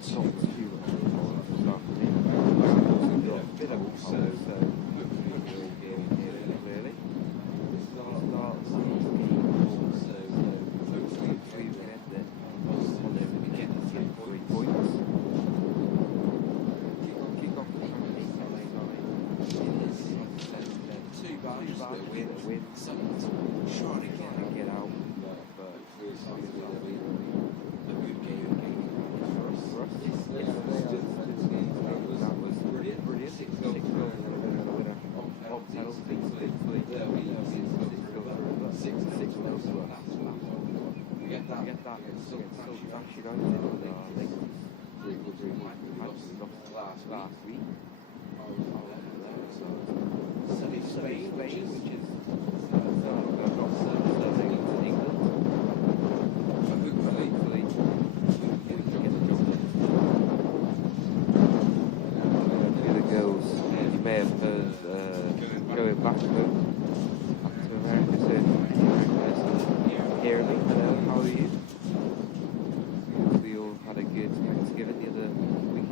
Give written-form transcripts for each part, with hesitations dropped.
not too much football this afternoon. We've got a bit of also, so hopefully we'll get in here clearly. This is our last game, so hopefully it's 3 minutes that Holland will get 3 points. Kick off the 8:99. It is 2 values that win. Someone's trying to get out, but it's a good game for us. That was brilliant. 6 goals and a winner of penalty. Six goals to us. We get that. So Ash United on the legs. Last week. Sunny Spain, which is not serving in England. But hopefully we can get the job done. The girls, you may have heard, going back home to America soon. Here, hello, how are you? We all had a good Thanksgiving the other week.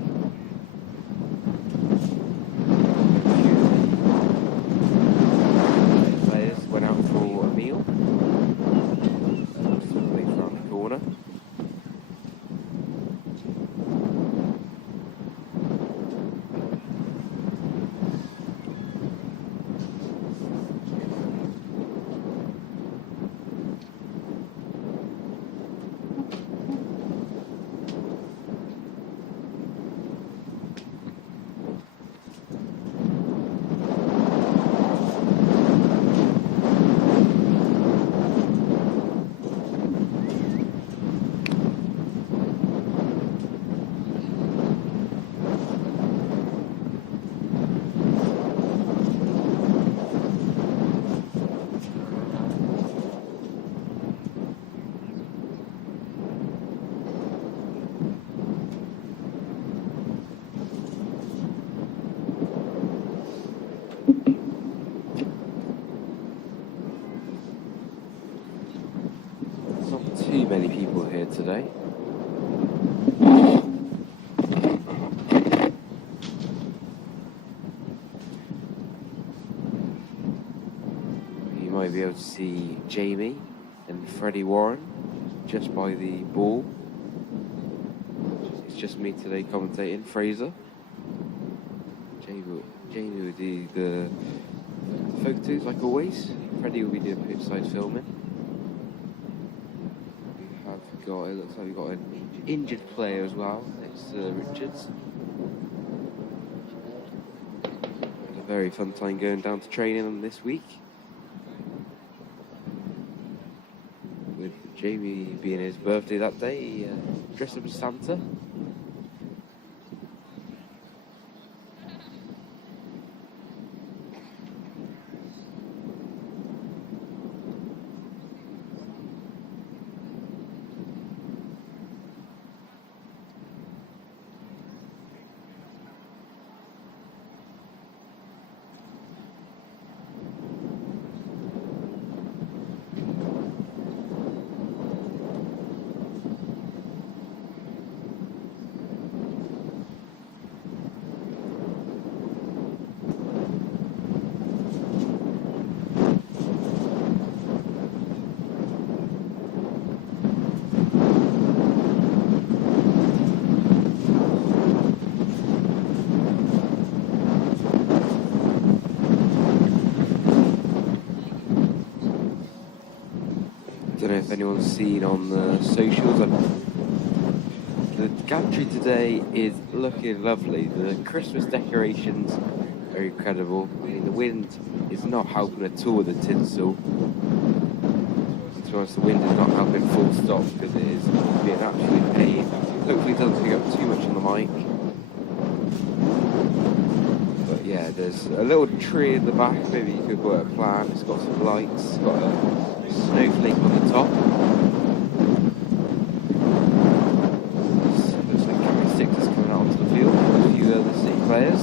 Players went out for a meal. Just around the corner. Too many people here today. You might be able to see Jamie and Freddie Warren just by the ball. It's just me today commentating. Fraser. Jamie will do the photos like always. Freddie will be doing pitchside filming. It looks like we've got an injured player as well next to Richards. A very fun time going down to training this week. With Jamie being his birthday that day, he dressed up as Santa. Don't know if anyone's seen on the socials. The gantry today is looking lovely. The Christmas decorations are incredible. I mean, the wind is not helping at all with the tinsel. And to be honest, the wind is not helping full stop because it is being an absolute pain. Hopefully it doesn't pick up too much on the mic. But yeah, there's a little tree in the back. Maybe you could put a plant. It's got some lights. It's got a snowflake on the top. Looks like Camry 6 is coming out onto the field with a few other City players.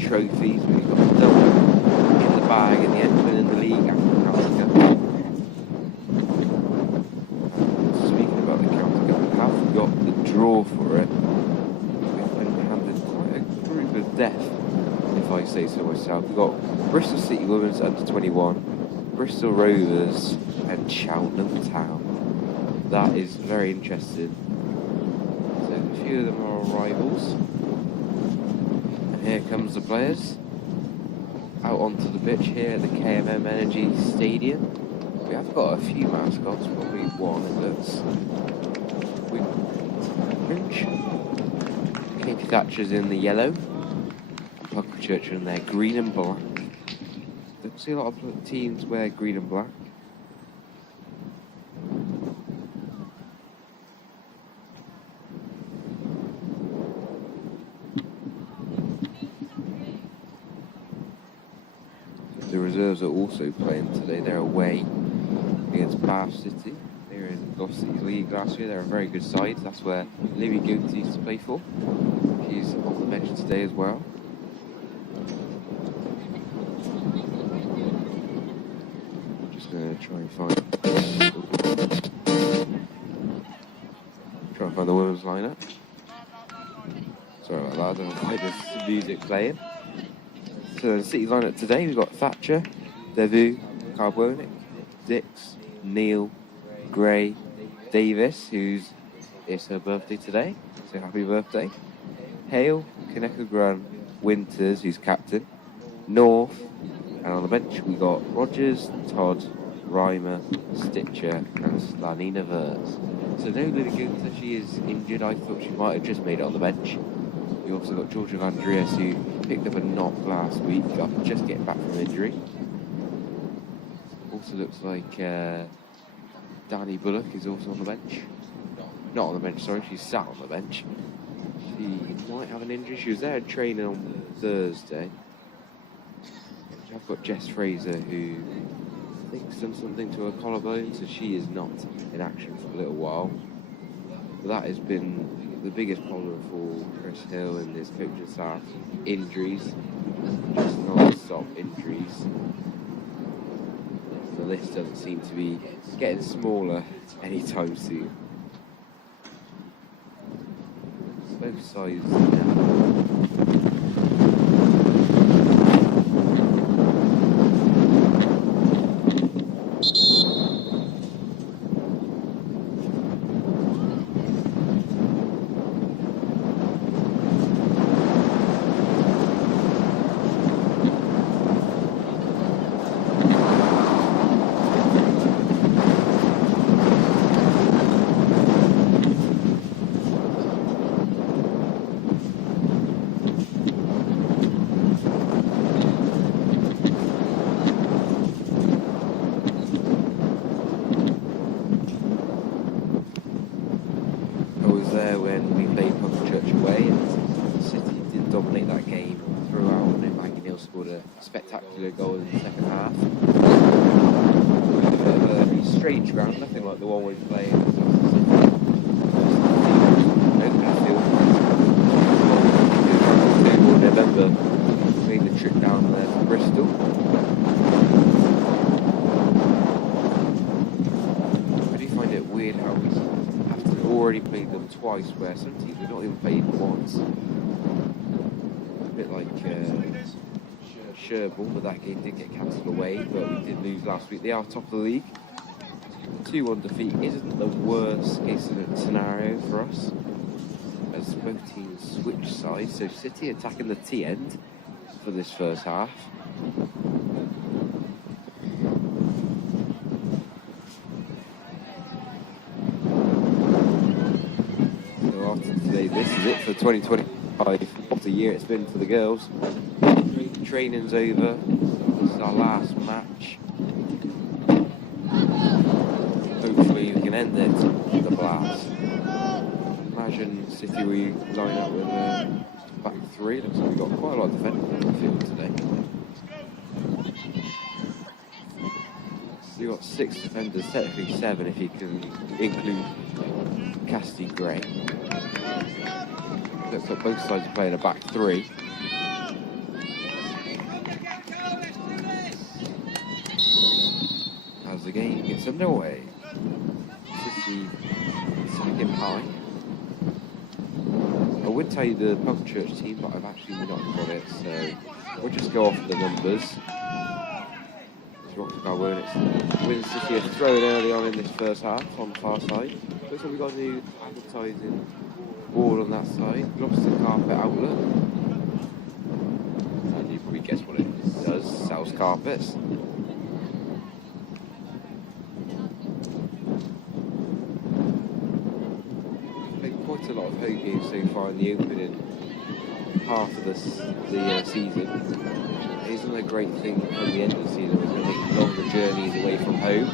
trophies. We've got a double in the bag in the end, winning the league after the County Cup. Speaking about the County Cup, we have got the draw for it. We've been handed quite a group of death, if I say so myself. We've got Bristol City Women's under 21, Bristol Rovers and Cheltenham Town. That is very interesting. So a few of them are our rivals. And here comes the players out onto the pitch here at the KMM Energy Stadium. We have got a few mascots, probably one that's orange. Katie Thatcher's in the yellow. Pucklechurch in their green and black. Don't see a lot of teams wear green and black. The reserves are also playing today. They're away against Bath City. They're in Gloucester League last year. They're a very good side. That's where Libby Goetz used to play for. She's on the bench today as well. Just going to try and find the women's lineup. Sorry about that. I don't know why there's music playing. So the City lineup today, we've got Thatcher, Devu, Carbonic, Dix, Neal, Gray, Davis, it's her birthday today, so happy birthday. Hale, Kaneka Grun, Winters, who's captain, North, and on the bench we got Rogers, Todd, Reimer, Stitcher, and Slanina Verts. So no Lily Gunther, she is injured. I thought she might have just made it on the bench. We also got Georgia Van Dries, who picked up a knock last week after just getting back from injury. Also looks like Danny Bullock is also on the bench. Not on the bench, sorry, she's sat on the bench. She might have an injury. She was there training on Thursday. I've got Jess Fraser, who I think's done something to her collarbone, so she is not in action for a little while. But that has been the biggest problem for Chris Hill and his coaching staff: injuries, just non-stop injuries. The list doesn't seem to be getting smaller anytime soon. Both sides there when we played Pucklechurch away, and City did dominate that game throughout, and then Maggie Neal scored a spectacular goal in the second half. A bit of a strange ground, nothing like the one we played in November. Made the trip down there to Bristol. I do find it weird how we already played them twice, where some teams we've not even played once. A bit like Sherborne, but that game did get cancelled away, but we did lose last week. They are top of the league. 2-1 defeat isn't the worst case scenario for us, as both teams switch sides. So City attacking the T end for this first half. This is it for 2025. What a year it's been for the girls. Training's over. This is our last match. Hopefully we can end it with a blast. Imagine City we line up with back three. Looks like we've got quite a lot of defenders on the field today. So we've got 6 defenders, technically 7 if you can include Cassidy Gray. Looks like both sides are playing a back three. It's underway. City second high. I would tell you the Pucklechurch team, but I've actually not got it, so we'll just go off the numbers. Wins City a throw early on in this first half on the far side. Looks like we've got a new advertising board on that side. Gloucester Carpet Outlet. And you probably guess what it does. Sells carpets. Played quite a lot of home games so far in the opening half of the season. It isn't a great thing at the end of the season. We're going to make longer journeys away from home.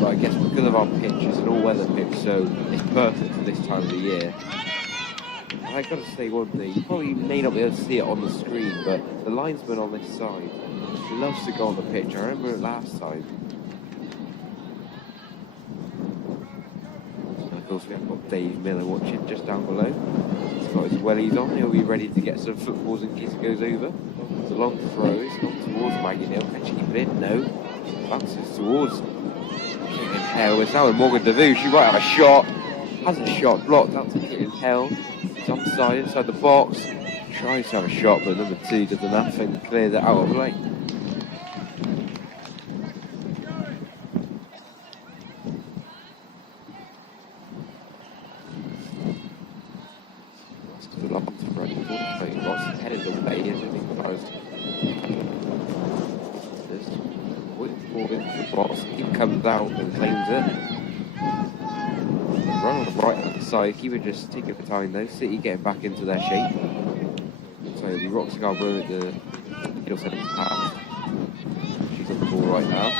But I guess because of our pitch, it's an all-weather pitch, so it's perfect for this time of the year. And I've got to say one thing, you probably may not be able to see it on the screen, but the linesman on this side loves to go on the pitch. I remember it last time. And of course, we have got Dave Miller watching just down below. He's got his wellies on, he'll be ready to get some footballs in case it goes over. It's a long throw, it's gone towards Maggie Neal. Can she keep it in? No. Bounces towards Caitlin Hale. It's now with Morgan DeVue. She might have a shot. Has a shot blocked out to Caitlin Hale. It's onside inside the box. Tries to have a shot, but number 2 does enough and clears it out of play. Headed away, everything closed. The box, he comes out and claims it. Run on the right hand side, keeper just taking the time though. City getting back into their shape. So the Roxy Garbrone at the middle centre half. She's on the ball right now.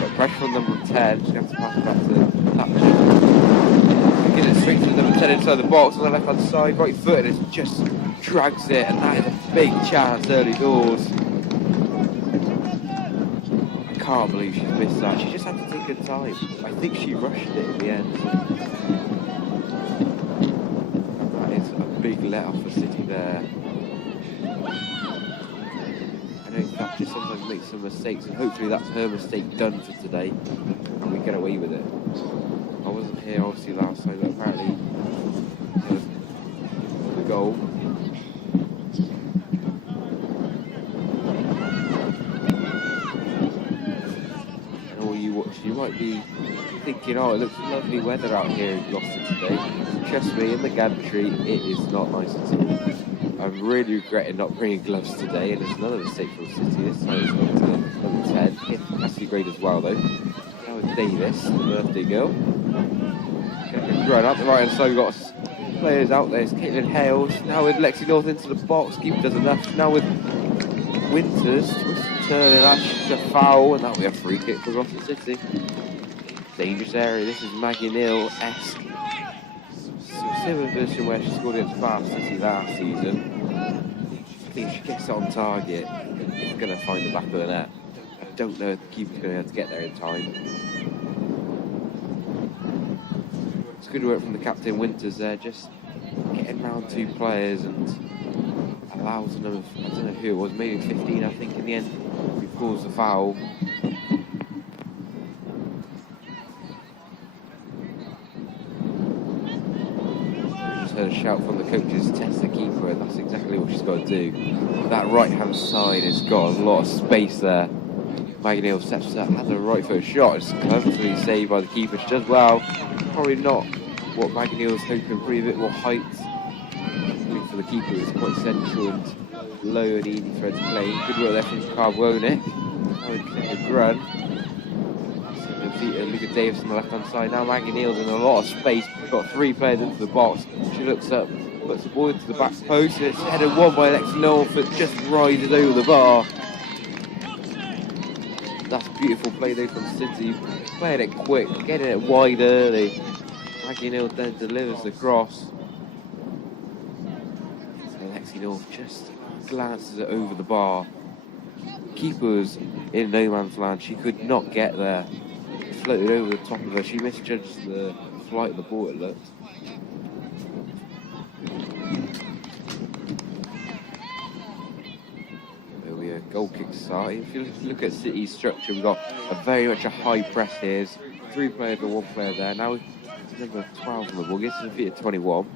Got pressure on number 10, she's going to have to pass back to Thatcher. Get it straight to number 10 inside the box on the left hand side, right foot, and it just drags it, and that is a big chance early doors. I can't believe she's missed that. She just had to take her time. I think she rushed it in the end. That is a big let off for City there. I know Thatcher sometimes makes some mistakes, and hopefully that's her mistake done for today, and we get away with it. I wasn't here obviously last time, but apparently the goal. You might be thinking, oh, it looks lovely weather out here in Gloucester today. Trust me, in the gantry, it is not nice at all. I'm really regretting not bringing gloves today, and it's another mistake from City. This time it's gone to number 10. It has to be great as well, though. Now with Davis, the birthday girl. Right up the right hand side, we've got players out there. It's Caitlin Hale. Now with Lexi North into the box. Keeper does enough. Now with Winters. Turning, that's a foul, and that'll be a free kick for Gloucester City. Dangerous area. This is Maggie Neal-esque. Similar version where she scored against Bath City last season. I think if she gets it on target, she's going to find the back of the net. I don't know if the keeper's going to be able to get there in time. It's good work from the captain Winters there, just getting round 2 players and allows them, I don't know who it was, maybe 15 I think in the end. He calls the foul. Just heard a shout from the coaches, test the keeper, and that's exactly what she's got to do. That right hand side has got a lot of space there. Maggie Neal steps up, has a right foot shot, it's cleverly saved by the keeper. She does well. Probably not what Maggie Neal was hoping, probably a bit more height. For the keeper, it's quite central and low and easy for her to play. Good work there from Carbonic. Now a grunt. Luca Davis on the left hand side. Now Maggie Neal's in a lot of space. We've got 3 players into the box. She looks up, puts the ball into the back post, and it's headed one by Lexi North that just rises over the bar. That's beautiful play though from City. Playing it quick, getting it wide early. Maggie Neal then delivers the cross. North just glances it over the bar. Keeper was in no man's land. She could not get there. It floated over the top of her. She misjudged the flight of the ball, it looked. There we go. goal kick start. If you look at City's structure, we've got very much a high press here. 3 players and 1 player there. Now number 12 on the ball, gets to the feet of 21.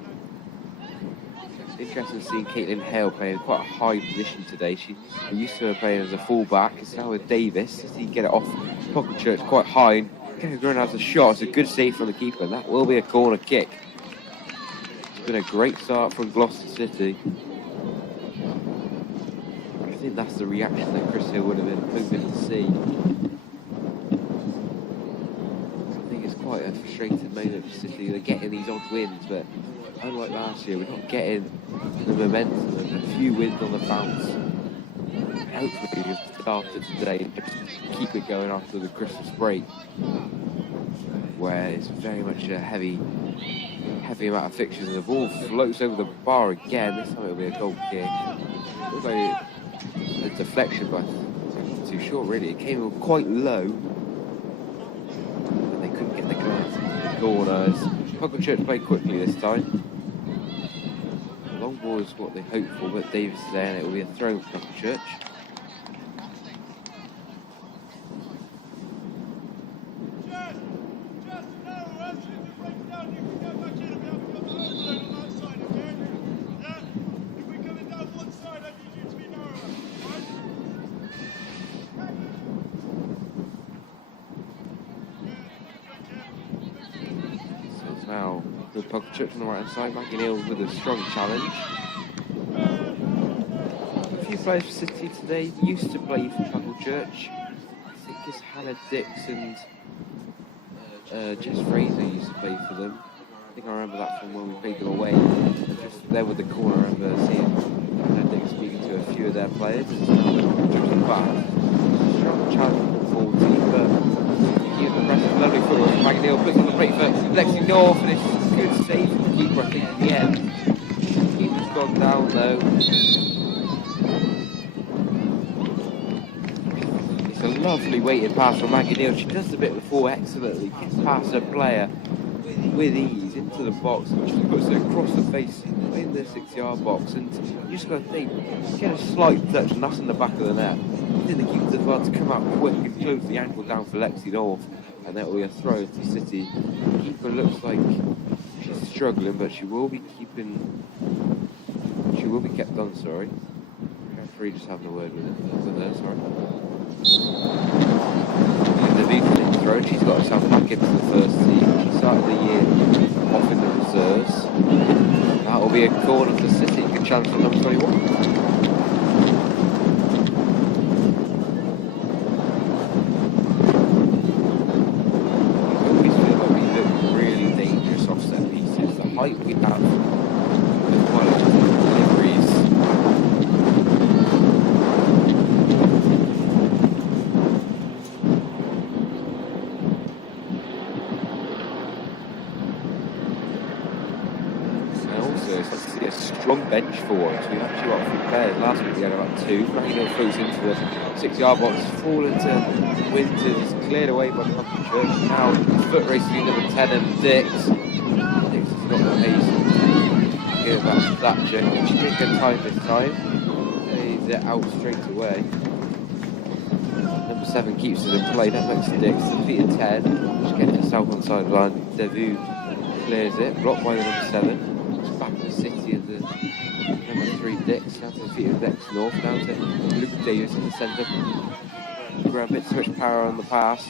Interesting seeing Caitlin Hale playing quite a high position today. She used to her playing as a full-back. It's now with Davis. He get it off Pucklechurch quite high. And Kevin Grun has a shot. It's a good save from the keeper. That will be a corner kick. It's been a great start from Gloucester City. I think that's the reaction that Chris Hill would have been hoping to see. I think it's quite a frustrating moment for City. They're getting these odd wins, but unlike last year, we're not getting the momentum and a few wins on the bounce. Hopefully we'll start it today and just keep it going after the Christmas break, where it's very much a heavy amount of fixtures, and the ball floats over the bar again. This time it'll be a goal kick. Looks like a deflection, but not too short really. It came quite low, and they couldn't get the glance into the corners. Pucklechurch played quickly this time. The long ball is what they hoped for, but Davis is there, and it will be a throw for Pucklechurch. Now with Pucklechurch on the right hand side, Maggie Neal with a strong challenge. A few players for City today used to play for Pucklechurch. I think it's Hannah Dix and Jess Fraser used to play for them. I think I remember that from when we played them away. Just there with the corner, I remember seeing Hannah Dix speaking to a few of their players. Back. Strong challenge for the team, but lovely football from Maggie Neal, puts on the plate for Lexi North, and it's a good save from the keeper, I think, in the end. The keeper's gone down though. It's a lovely weighted pass from Maggie Neal. She does the bit before excellently, gets past her player with ease into the box, and just puts it across the face in the 6-yard box, and you just got to think, get a slight touch, and that's in the back of the net. I think the keeper's advanced to come out quick and close the ankle down for Lexi North, and that will be a throw to City. The keeper looks like she's struggling, but she will be kept on, sorry. Referee just having a word with her, sorry. The Beaton throw, she's got herself back into the first team. She started the year off in the reserves. That will be a corner for City, good chance for number 21. Height we have with quite a lot of deliveries. And also, it's nice to see a strong bench for once. We've actually got 3 players. Last week we had about 2. Maggie Neal floats into the 6-yard box, fall into Winters, cleared away by Pucklechurch. Now foot race to number 10 and Dix. Got the pace here about Thatcher. She did good time this time. Plays it out straight away. Number 7 keeps it in play. That makes Dix defeated 10. Just getting herself on the sideline. Devu clears it. Blocked by the number 7. It's back to City as the number 3 Dix. Now to the feet of Dex North. Down to Luke Davis in the centre. Grab it, switch power on the pass.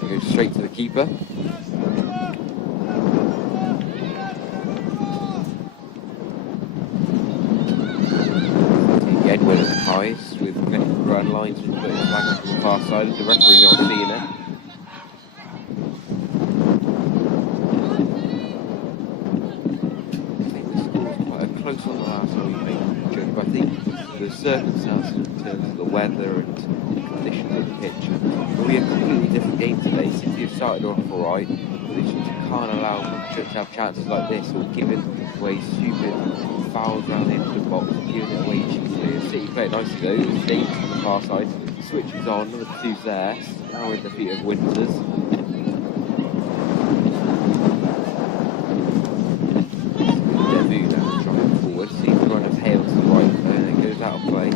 They go straight to the keeper. Edward at the highs with grand lines and putting the flag up on the far side. The referee not seeing it. I think the score's quite close on the last one we made, but I think the circumstances in terms of the weather and conditions of the pitch will be a completely different game today. City have started off alright, but they just can't allow Pucklechurch to have chances like this, or giving away stupid fouls around the edge of the box, giving it away cheaply. City play it nicely though. It's Davis on the far side, switches on, number 2's there, now with the feet of Winters. Devu now trying forward, sees the run of Hale to the right, and it goes out of play.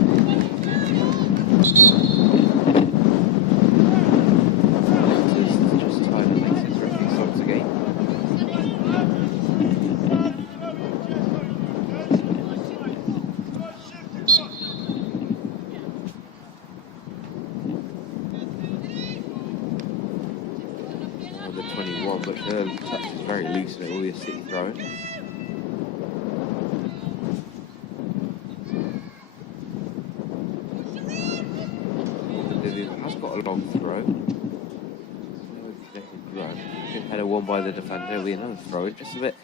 21, but her touch is very loose and it will be a City throw. Has got a long throw. Good header won by the defender. It'll be another throw. Just a bit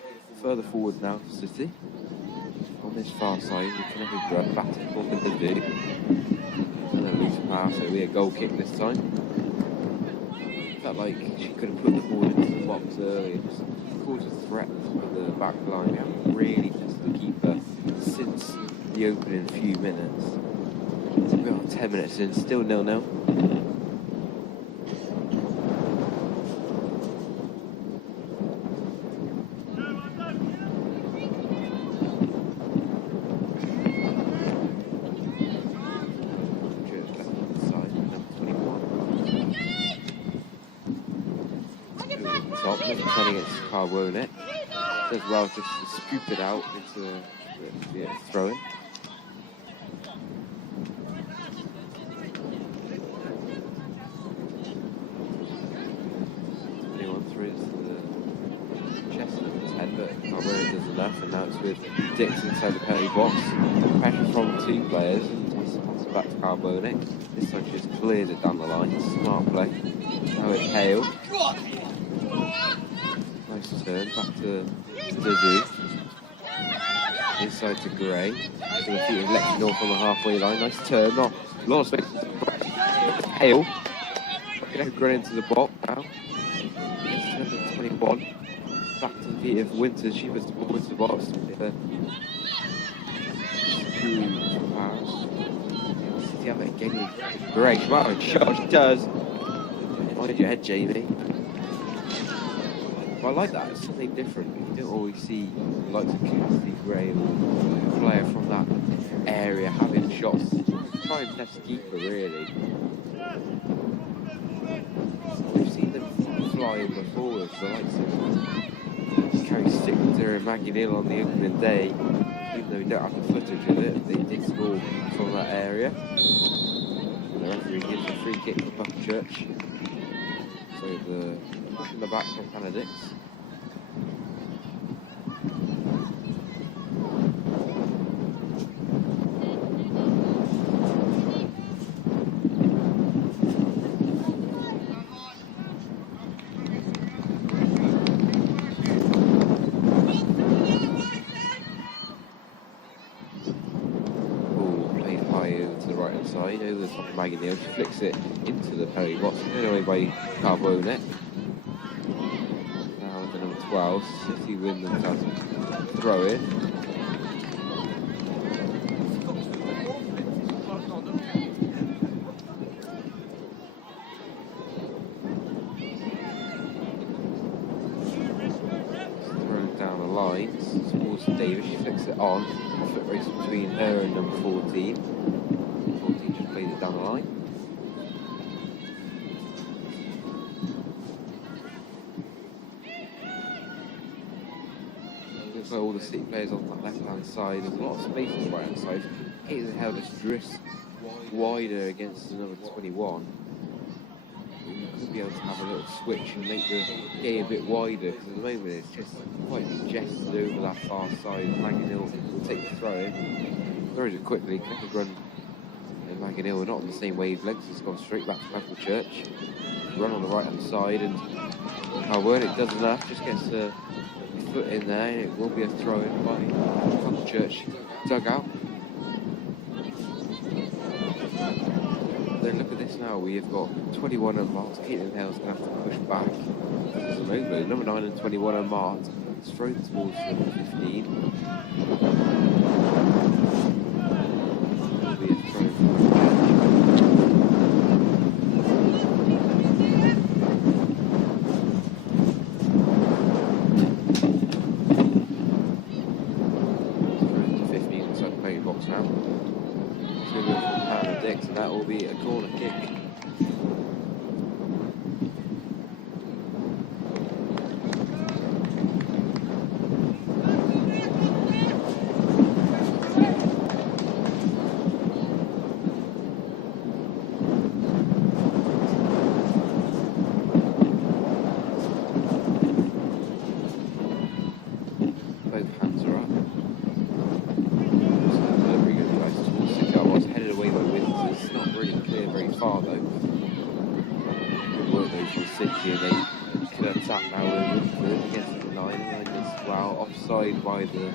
further forward now for City. On this far side, we can have a run back to Morgan to do. And then loose pass. It'll be a goal kick this time. Felt like she could have put the ball into the box earlier. Just caused a threat for the back line. We haven't really tested the keeper since the opening few minutes. We're on 10 minutes in, still 0-0. Turning against Carbonet. Does well just to scoop it out into the throw-in. Anyone through to the chest of his head, but Carbonet does enough, and now it's with Dix inside the penalty box. Pressure from two players, and passes back to Carbonet. This time she just clears it down the line. Smart play. Now it's Hale. Nice turn, back to Dazoo. Inside to Gray. To the feet of Lexi North on the halfway line. Nice turn, not a lot of space. Hale. Gray into the box now. It's 21. Back to the feet of Winters. She puts the ball into the box. City have it again. Gray, come on, shot, she does. Mind your head, Jamie. I like that, it's something different. You don't always see the likes of Kingsley Gray or a player from that area having shots. Try and test the keeper, really. We've seen them flying before with the likes of Carrie Stickler and Maggie Neal on the opening day. Even though we don't have the footage of it, they did score from that area. And the referee gives a free kick for Pucklechurch. So the push in the back from Canadix. Ball played high over to the right hand side, over the top of Maggie Neal. She flicks it into the penalty box, taken away by Carbonet. 12, City win themselves throw it. Thrown down the lines towards Davis. She flicks it on. Foot race between her and number 14. 14 just plays it down the line. So all the City players on that left-hand side, there's a lot of space on the right-hand side. Caitlin Hale just drifts wider against the number 21. You could be able to have a little switch and make the game a bit wider, because at the moment it's just quite congested over that far side. Maggie Neal will take the throw in, throws it quickly, Clifford run, and Maggie Neal are not on the same wavelength. It's gone straight back to Pucklechurch. Run on the right-hand side, and Carwern, it does enough, just gets a foot in there, and it will be a throw in by Pucklechurch dugout. Then look at this now, we have got 21 unmarked. Caitlin Hale's going to have to push back. There's an overload. Number 9 and 21 unmarked. It's thrown towards number 15. It'll be a throw to 15 inside the penalty box now. And that will be a corner kick. far though. Good work though for City, and they could attack now with Woodford against the 9 as well. Offside by the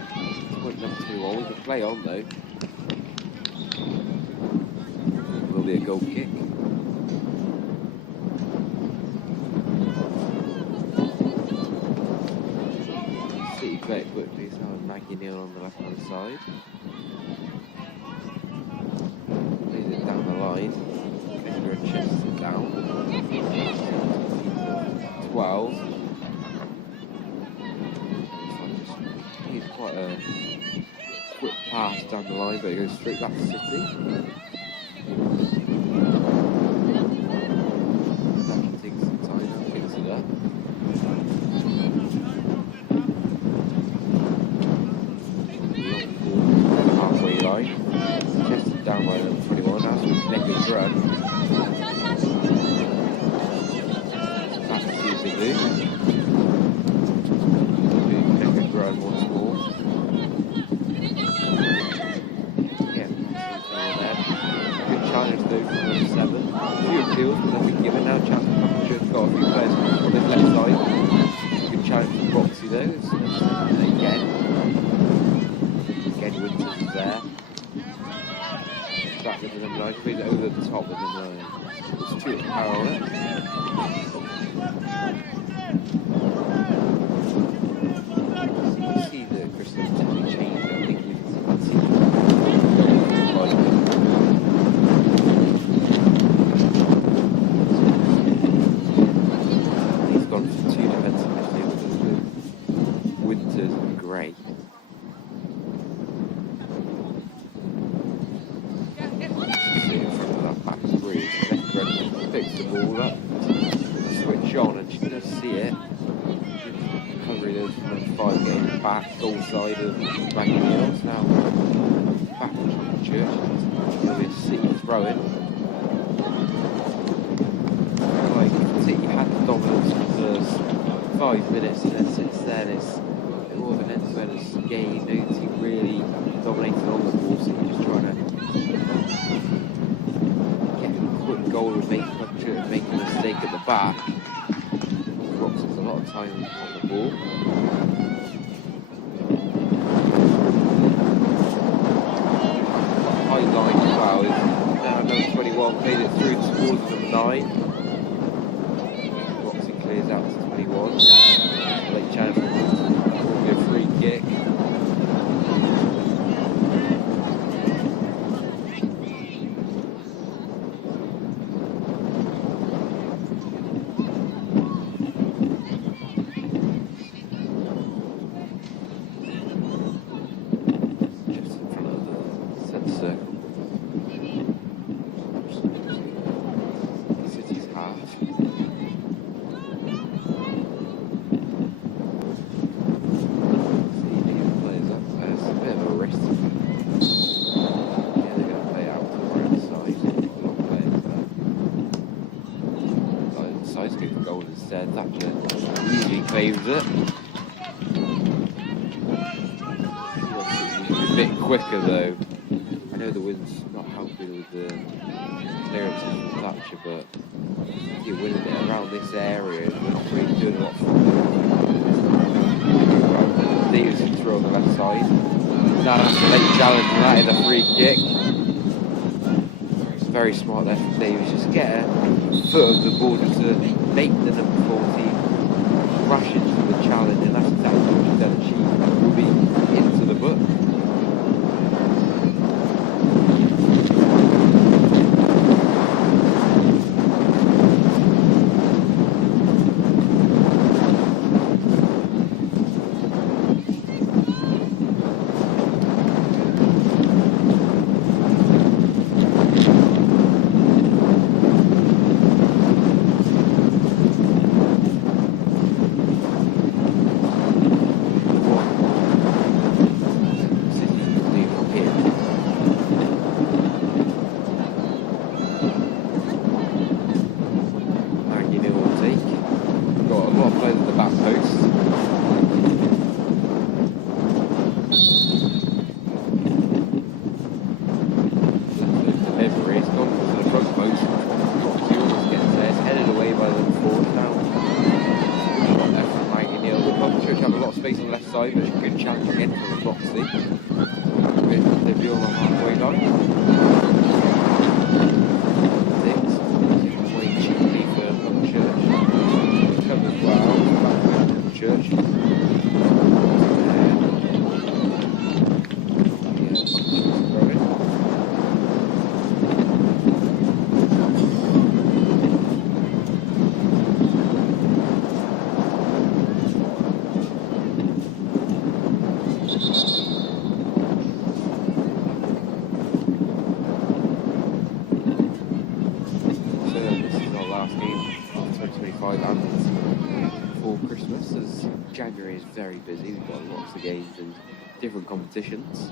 point number 2 on. We can play on though. Will be a goal kick. City play it quickly, so Maggie Neal on the left hand side. Plays it down the line. Finger and chests it down. 12. He's quite a quick pass down the line, but it goes straight back to City. That can take some time, picks it up. Halfway line. Chested down by number 21. Now it's Necker's run. Back to Zulu. Necker's run once more. Good challenge though from number 7. A few appeals, but nothing given now. Chance for Pucklechurch. Got a few players on his left side. Good challenge from Roxy though. It's again. Winters is there. Back with the number 9. Plays it over the top with the 9. It's Stuart Carroll on it. You see the Crystal definitely changed. I think we can see he's gone for 2 defensive midfielders with Winters and Gray. Picks the ball up, switch on, and she does see it. Recovery those from 5 getting back, goal side of Maggie Neal's now back to Pucklechurch. It'll be a City throw-in. Like City had the dominance for the first 5 minutes, and then since then it's more of an end-to-end game. No team really dominating on the ball, so you're just trying to goal would make Pucklechurch make a mistake at the back. Rocks us a lot of time on the ball. High line as well is now number 21, played it through towards number 9. Roxy clears out to 21. Late chance for a free kick. City's half. Players up there. It's a bit of a risk. Yeah, they're going to play out to the right side. A lot of players there. Decides to go for goal instead. Thatcher usually favours it. A bit quicker though. I know the wind's not helping with the clearance of Thatcher, but you're winning it around this area. We're really doing a lot for it. Davis can throw on the left side. Now that's a late challenge, and that is a free kick. It's very smart there from Davis. Just get a foot of the ball just to make the number 14 rush into the challenge, and that's exactly what she's done. She will be into the book. 5 and before Christmas, as January is very busy. We've got lots of games and different competitions.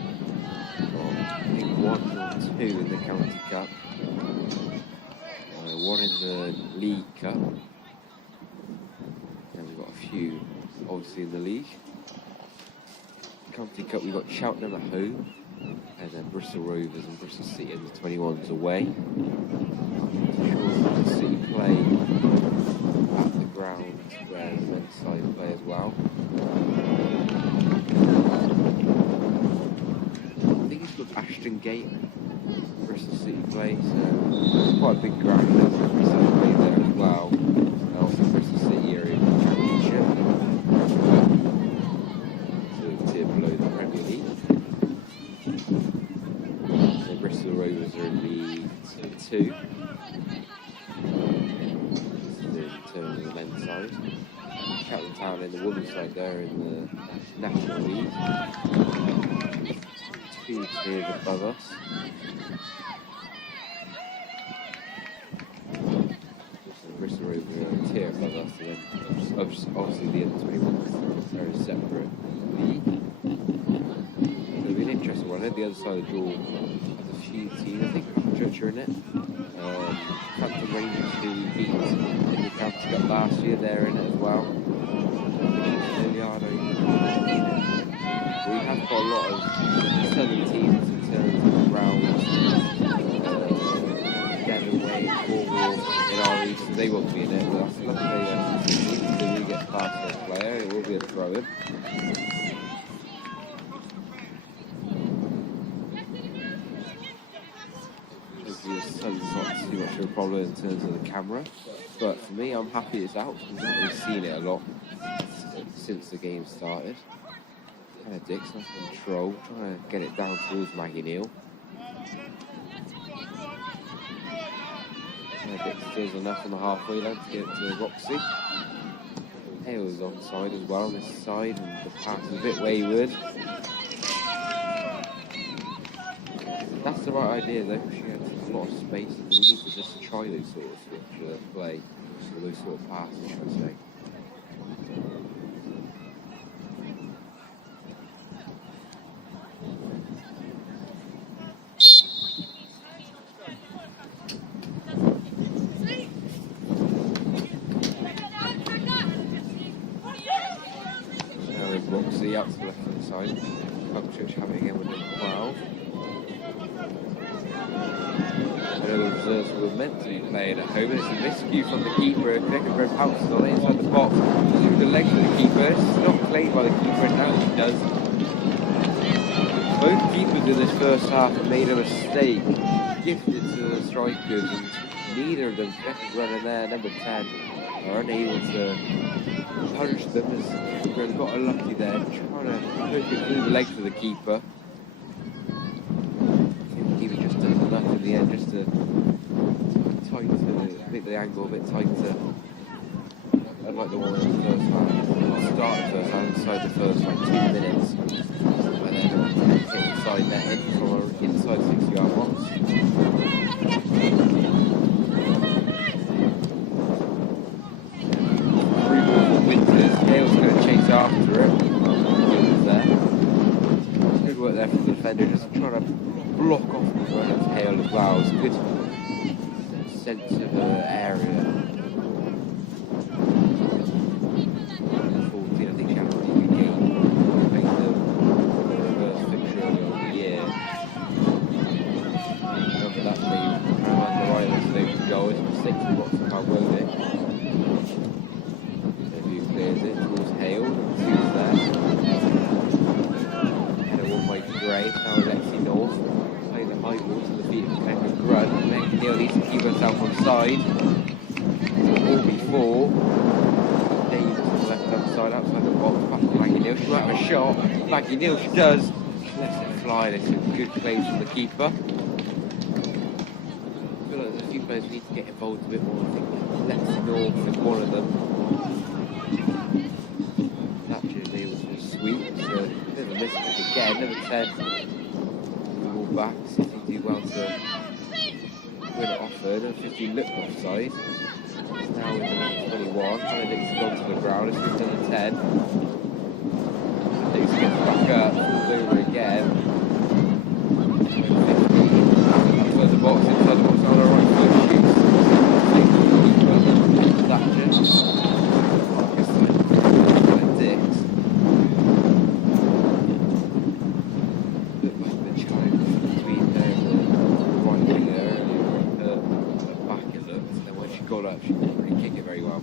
We've got, I think, 1 or 2 in the County Cup, 1 in the League Cup, and we've got a few obviously in the league. County Cup, we've got Cheltenham at home, and then Bristol Rovers and Bristol City in the 21s away. Bristol City play at the ground where the men's side play as well. I think it's called Ashton Gate, Bristol City play, so it's quite a big ground. Bristol City play there as well. And also Bristol City are in the Championship, so tier below the Premier League. So Bristol Rovers are in League 2. In terms of the men's side. Cheltenham Town in the women's side there in the National League. 2 tiers above us. So Bristol Rovers are a tier above us, and then obviously the other 21s are a separate league. It'll be an interesting one. I know the other side of the draw has a few teams. I think Pucklechurch are in it. Hampton Rangers, who we beat in the County Cup last year, they're in it as well. We have got a lot of southern teams in terms of rounds. Devon, Wayne, Cornwall in our league, so they won't be in it. But that's luckily if we get past their player, it will be a throw-in. The sun's not too much of a problem in terms of the camera, but for me, I'm happy it's out. I've not really seen it a lot since the game started. Kind of Dick's not control, trying to get it down towards Maggie Neal. Dix does enough on the halfway line to get it to Roxy. Hale's onside as well on this side, and the pass is a bit wayward. That's the right idea though. She has a lot of space, and we need to just try those sort of switch play, or those sort of passes, I should say. Now with Roxy out to the left-hand side. Pucklechurch have it again with number 12. I know the reserves were meant to be playing at home, and it's a miscue from the keeper. Beckenbrough pounces on it inside the box. Through the legs of the keeper. It's not played by the keeper, and now she does. Both keepers in this first half have made a mistake, gifted to the strikers, and neither of them, Beckenbrough and their number 10, are unable to punish them, as Beckenbrough got unlucky there, trying to push it through the legs of the keeper. Just does enough in the end, just to make the angle a bit tighter. Unlike the one in the first half, start the first half, inside the first 2 minutes, and then hit the side net in from inside 60-yard box. Three balls for Winters. Hale's going to chase after it. Good work there from the defender, just trying to block off the run of Hale as well. It's a good sense of area. 14, I think she had a really good game. Playing the first fixture of the year. Remember that lead, and on the right was the goal. It's a mistake to watch the car will it. Who clears it towards Hale. Who's there? And a one-way to Gray. Now Alexi North. High ball to the feet of Becca Grunt. Meg Neal needs to keep herself on side. All before. Davis on the left hand side, outside the box, back to Maggie Neal. She might have a shot. Maggie Neal, she does. Lets it fly. It's a good play from the keeper. I feel like there's a few players who need to get involved a bit more. I think Lexi North is one of them. Thatcher Neal was just sweet. So a bit of a miss again. Number 10. Back, City do well to win offered, and 50 looked offside. Now with the number 21, Benedict's gone to the ground, it's moved on to 10. Benedict's gets back up, falls over again. 15, outside the box, inside the box, on the right foot, shoots. Takes the keeper, Thatcher. Marcus like Dix. Looked like the challenge between there and the right winger earlier, her back it looked, and then when she got up, she didn't really kick it very well.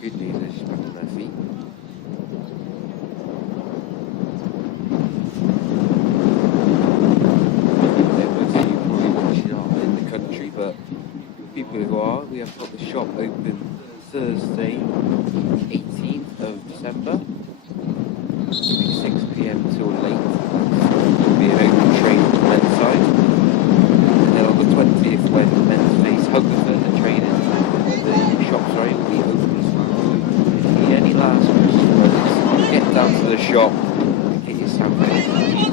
Good news is she's back on their feet. Most of you probably watching are in the country, but people who are, we have got the shop open Thursday, 18th of December. It'll be 6 PM till late. There'll be an open training on the men's side. And then on the 20th, when the men's face Pucklechurch and training, the shop, sorry, will be open as well. If you need any last questions, get down to the shop and get yourself a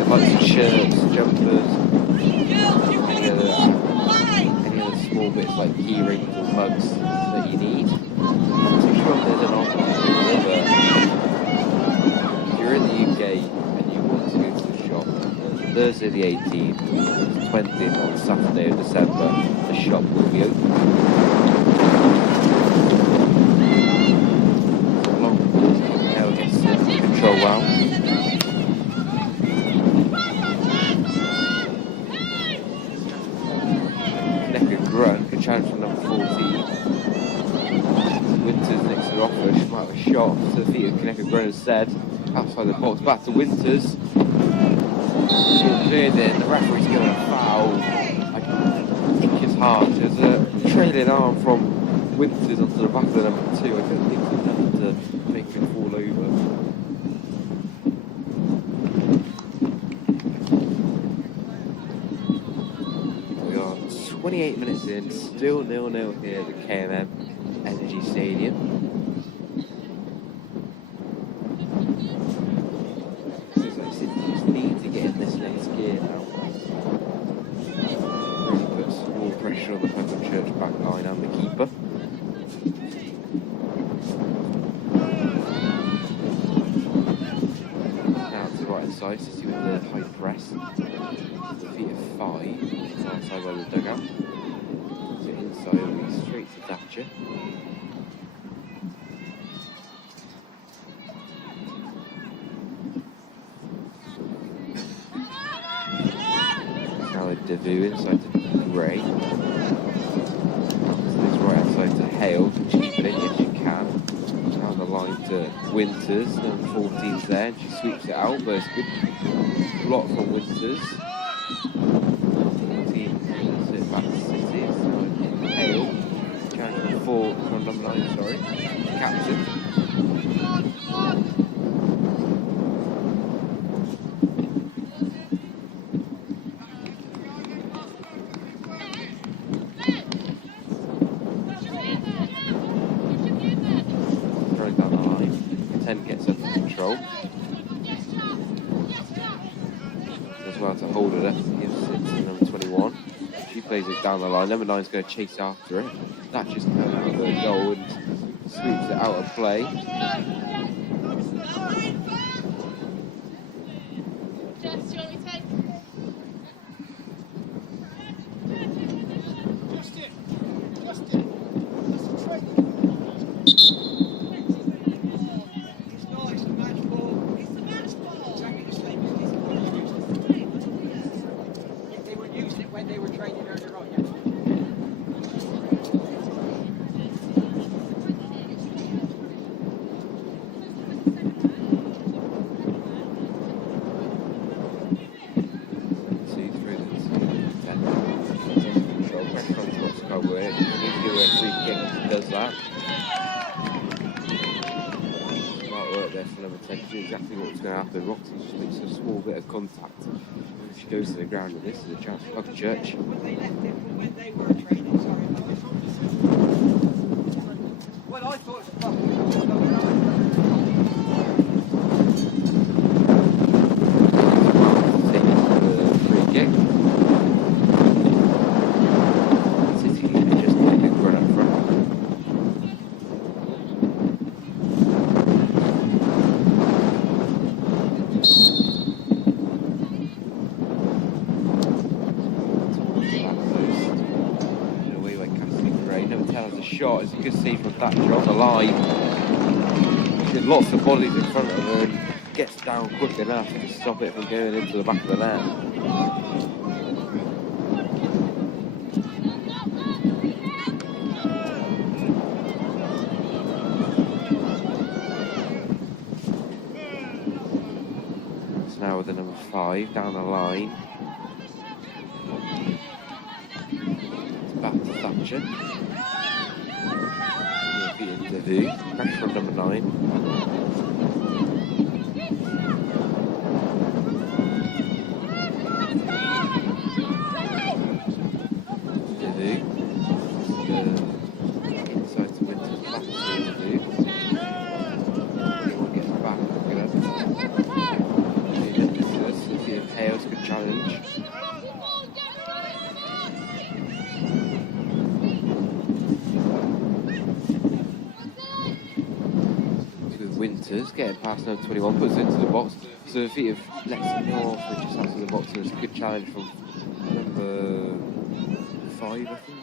bunch of shirts, jumpers, any other small bits like key rings or mugs that you need. I'm not too sure if there's an offer, but if you're in the UK and you want to go to the shop, Thursday the 18th, the 20th on Saturday of December, the shop will be open. Long ball, Hale gets it, control well. Grunt, a challenge from number 14. Winters next to the offer, she might have a shot to the feet of Kaneka Grunt instead. Outside the box, back to Winters. She's cleared it, the referee's given a foul. I think it's hard. There's a trailing arm from Winters onto the back of the number 2. I don't think it's enough to make him fall over. 28 minutes in, still 0-0 here at the K&M Energy Stadium. Seems like City just need to get in this next gear now. Really put some more pressure on the Pucklechurch back line and the keeper. Now to the right hand side, City with the high press. Defeat of 5, outside by the dugout. So inside will be straight to Thatcher. Now with Devu inside to Gray. So this right hand side to Hale, can she keep it in? Yes, she can. Down the line to Winters, number 14's there, and she sweeps it out, but it's good block from Winters. 14 brings it back to City, so Hale, challenge number 4, from number 9, sorry, captain. Throwing down the line, 10 gets under control. As well to hold it up and gives it to number 21. She plays it down the line. Number 9's going to chase after it. That just comes out of the goal and sweeps it out of play. there for number 10. She knew exactly what was going to happen. Roxy just makes a small bit of contact. She goes to the ground, and this is a chance for Pucklechurch. Well, I thought free kick. City just make a run up front. Shot, as you can see from Thatcher on the line. There's lots of bodies in front of her and gets down quick enough to stop it from going into the back of the net. It's now with the number 5 down the line. It's back to Thatcher. Devu, back from number 9. Devu, inside to Winters, back to Devu. Everyone gets back, City of Hales could challenge. Winters getting past number 21, puts it into the box. So the feet of Lexi North, which is outside the box, so it's a good challenge from number 5, I think.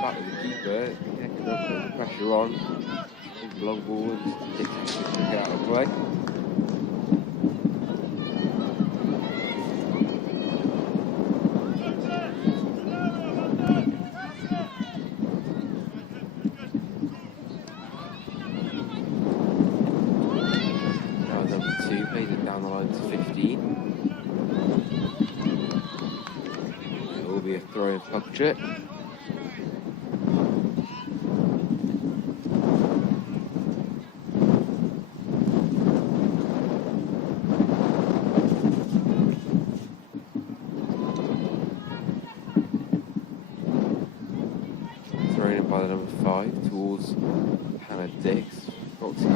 Back with the keeper, putting the pressure on. Long ball and Dixon to get out of the way. Plays it down the line to 15. It will be a throw in Pucklechurch. Thrown in by the number 5 towards Hannah Dix. Roxy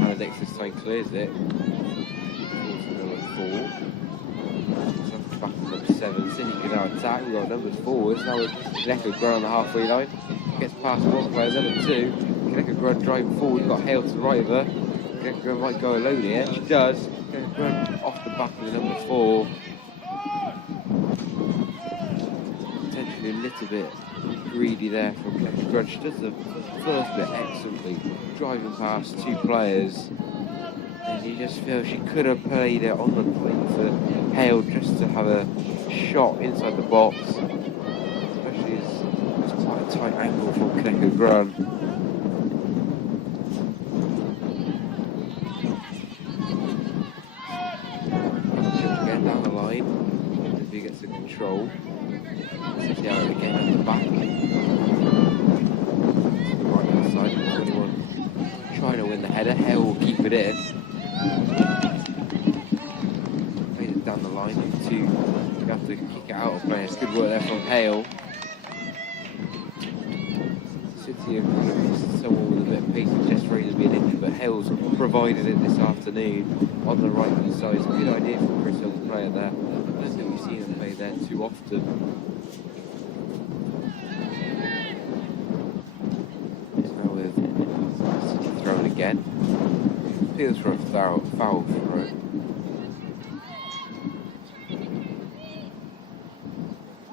Hannah Dix this time clears it. Number 4. So back to number 7. City can now attack. We've got numbers forwards. Now with Kaneka Grun on the halfway line. Gets past one player. Number 2. Kaneka Grun driving forward. We've got Hale to the right of her. Kaneka Grun might go alone here. She does. Kaneka Grun off the back of the number 4. Potentially a little bit greedy there from Pucklechurch Grun. She does the first bit excellently, driving past 2 players, and you just feel she could have played it on the plate for Hale just to have a shot inside the box, especially as it's quite a tight angle from Kaneka Grun. Again down the line, if he gets the control. City out again at the back. The right hand side of 21. Trying to win the header. Hale will keep it in. Made it down the line. 2. We have to kick it out of play. It's good work there from Hale. City have kind of missed someone with a bit of pace and just ready to be an injury, but Hale's provided it this afternoon on the right hand side. It's a good idea for Chris Hill to play it there. I don't think we've seen him play there too often. Again. Appeals for a foul for it.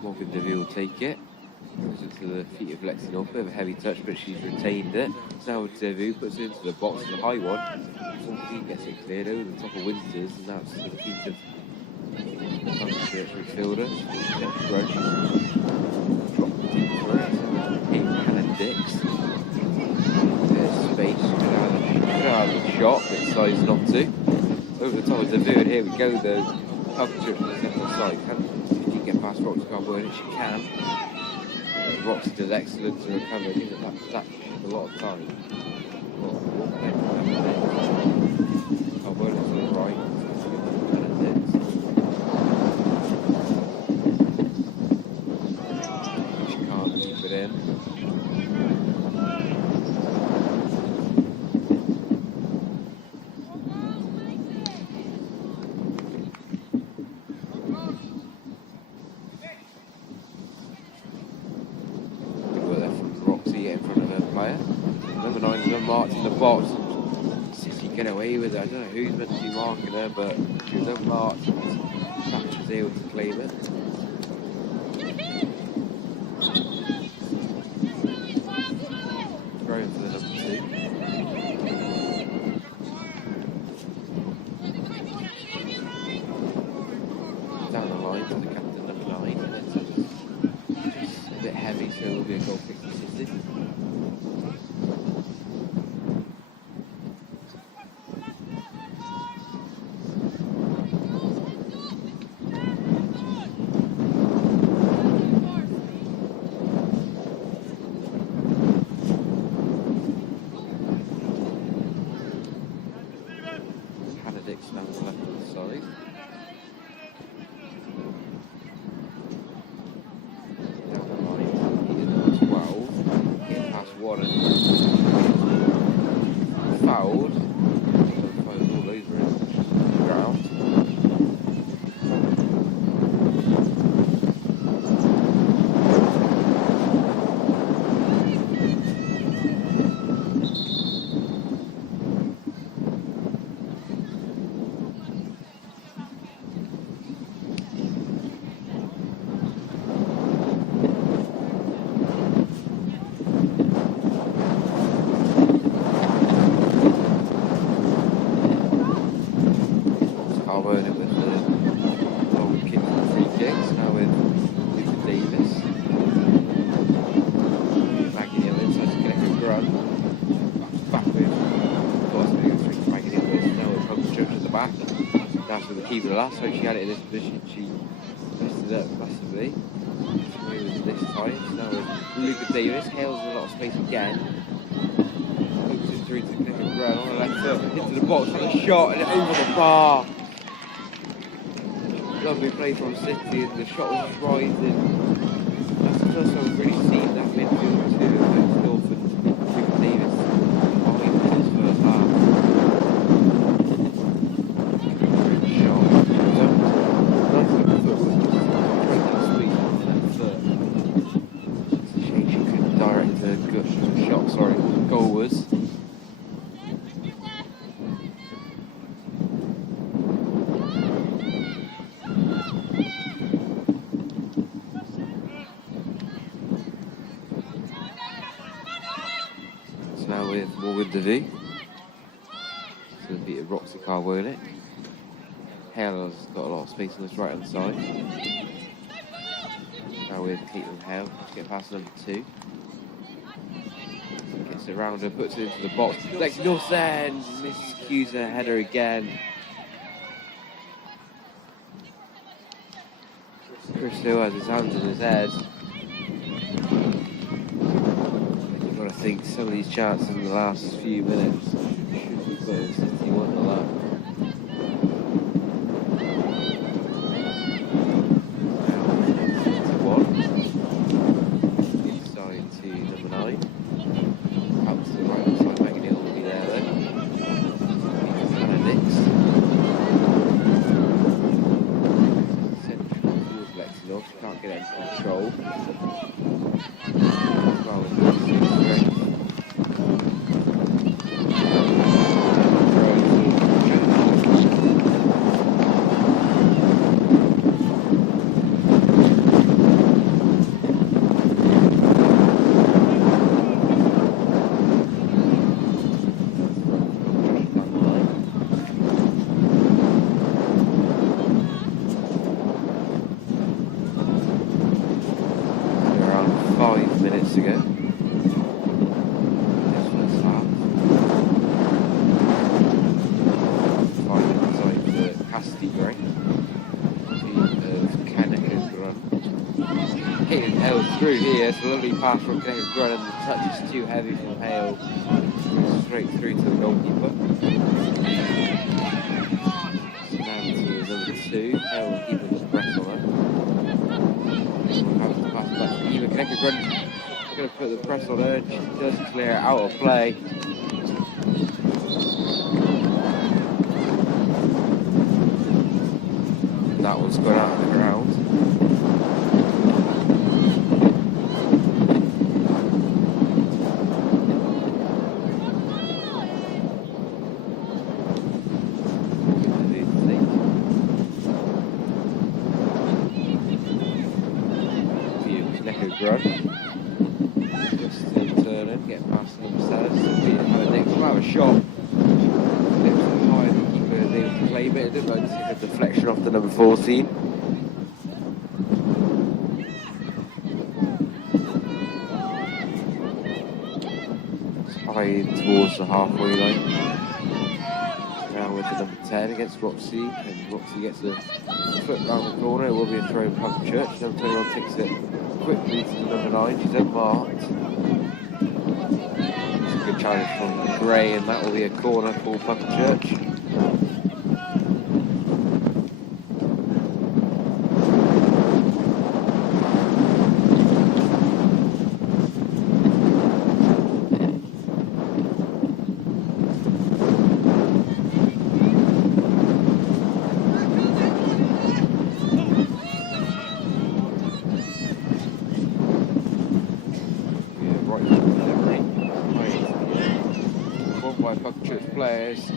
Morgan Devu will take it. Goes into the feet of Lexi North. Bit of a heavy touch, but she's retained it. Now Devu puts it into the box, the high one. 14 gets it cleared over the top of Winters, and that's the feet of Pucklechurch midfielder. Grudge. Drop the deep for it. Hannah Dix. There's space. Shot, but decides not to. Over the top of Devu, and here we go though. Pucklechurch on the centre side. Can she get past Roxy Carboy? She can. Roxy does excellent to recover. I think that took a lot of time. Oh, well, it's all right. She can't keep it in. In front of her player. Number 9's done marked in the box. City get away with it. I don't know who's meant to be marking her, but she was unmarked and Thatch was able to claim it. Throwing for the number 2. Down the line to the captain, number 9. It's just a bit heavy, so it will be a goal kick for City. Now left on the side. Down the line, he's number 12. Getting past one and fouled. Fouled all over it. Ground. It with the long kick and free kicks. Now with Davis. Back in the other inside to get a good run. Back with Gloucester back in the other. Now with Pucklechurch at the back. That's with the keeper. The last time she had it in this position, she messed it up massively. With this time. Now with Davis. Hales in a lot of space again. Looks it through to the kick and run on the left foot. Into the box for a shot and over the bar. Lovely play from City, and the shot was rising. That's the first time we've really seen that midfield too. North and Davis behind in his first half. Great shot. Nice little foot with great that speed on that foot. It's a shame she couldn't direct the shot, goalwards. Now with Morgan Devy. So beat Roxy Carwonic. Hale has got a lot of space on his right hand side. Now with Caitlin Hale to get past number 2. Gets it round her, puts it into the box. Lexi Northend miscues her header again. Chris still has his hands in his head. I think some of these chances in the last few minutes should be put City 1-0 up. Inside to number 9. Out to the right hand side, McNeil will be there though. Benedicts. Central towards Lexington, she can't get it into control. It's a lovely pass from Connected Run, and the touch is too heavy from Hale. Goes straight through to the goalkeeper. So now to number 2. Hale keeping the press on her. We'll have to pass back to Eva. Connected Run going to put the press on her. She does clear out of play. That one's gone out of the ground. Run. Just turning, get past number 7. We'll have a shot. Lips up high, the keeper is able to claim it. It looked like a deflection off the number 14. It's high towards the halfway line. Now with the number 10 against Roxy, and Roxy gets a foot round the corner. It will be a throw in Pucklechurch. Number 21 takes it quickly to the number 9. She's unmarked. It's a good challenge from Gray, and that will be a corner for Pucklechurch. By Pucklechurch players.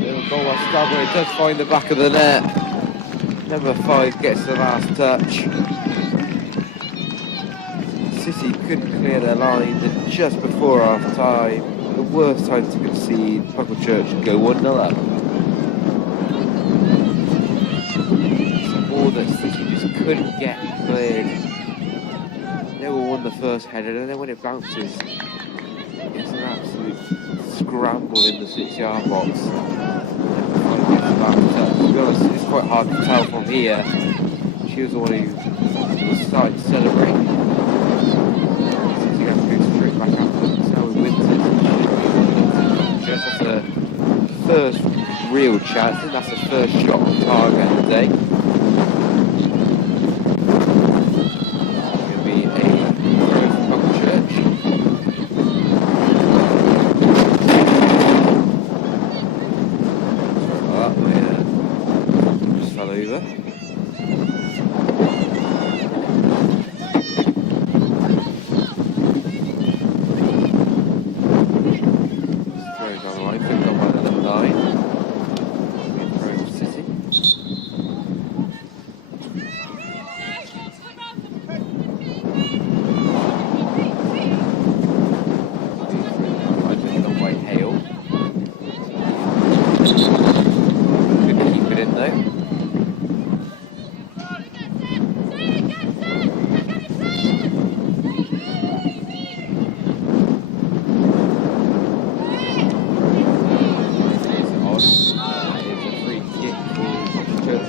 Little goal by Scarborough. It does find the back of the net. Number 5 gets the last touch. City couldn't clear their lines, and just before half time, the worst time to concede, Pucklechurch go 1-0 up. It's a ball that City just couldn't get cleared. They will won the first header, and then when it bounces, it's an absolute scramble in the 6-yard box. To be honest, it's quite hard to tell from here. She was the one who started to celebrate. She's going to go straight back up. That's how we wins it. Just that's the first real chance. I think that's the first shot on target of the day. It's going to be a throw for Pucklechurch. Fell over. Throws on the line, picked up by the number 9. Throw to City. Picked up by Hale. Couldn't keep it in though.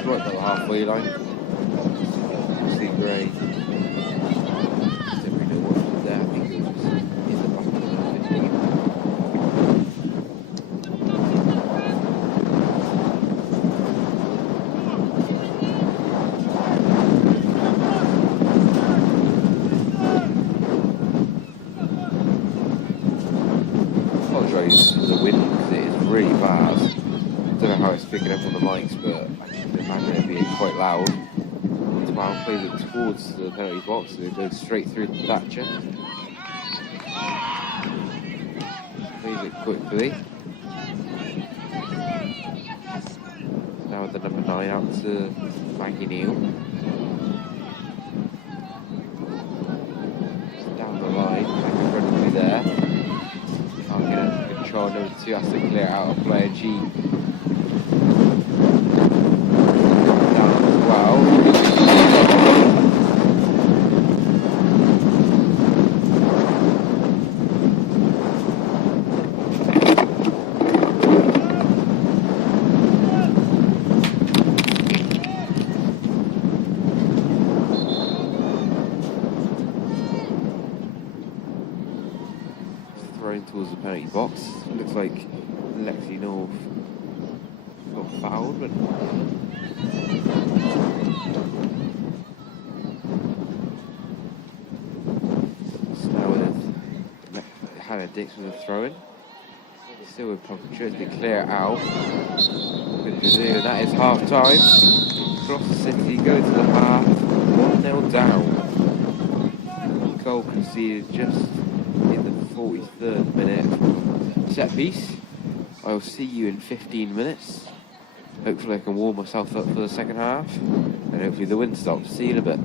Right by the halfway line. See Gray. Don't really know what was there. I think it was in the back of the 15. Apologise for the wind because it is really bad. I don't know how it's picking up on the mics, but I can imagine it being quite loud. Tomorrow plays it towards the penalty box, and it goes straight through to Thatcher. Plays it quickly. Now with the number 9 out to Maggie Neal. Down the line, Maggie Run will be there. Can't get under control. Number 2 has to clear out of play, and she throwing towards the penalty box. Looks like Lexi North got fouled, but still with Hannah Dix with a throw in. Still with Pucklechurch, they clear it out. Good to do, that is half time. Gloucester City go to the half, 1-0 down. Goal conceded just in the 43rd minute. Set piece. I will see you in 15 minutes. Hopefully I can warm myself up for the second half, and hopefully the wind stops. See you in a bit.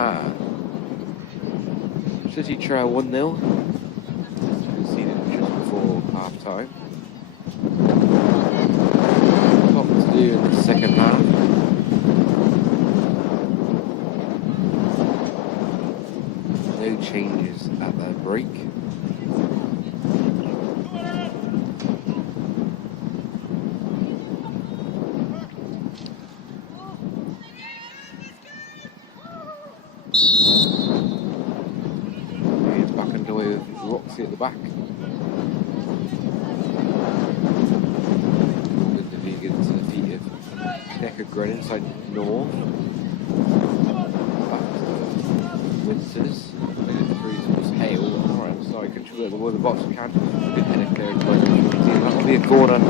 half. City trail 1-0. Conceded just before half time. Lot to do in the second half. No changes at the break. He's back underway with Roxy at the back. Good Vegans to the feet of Necker Gren inside North. Back to Winters. Through towards Hale. Alright, sorry, control the ball in the box. Can. Good header clearing by the. That will be a corner.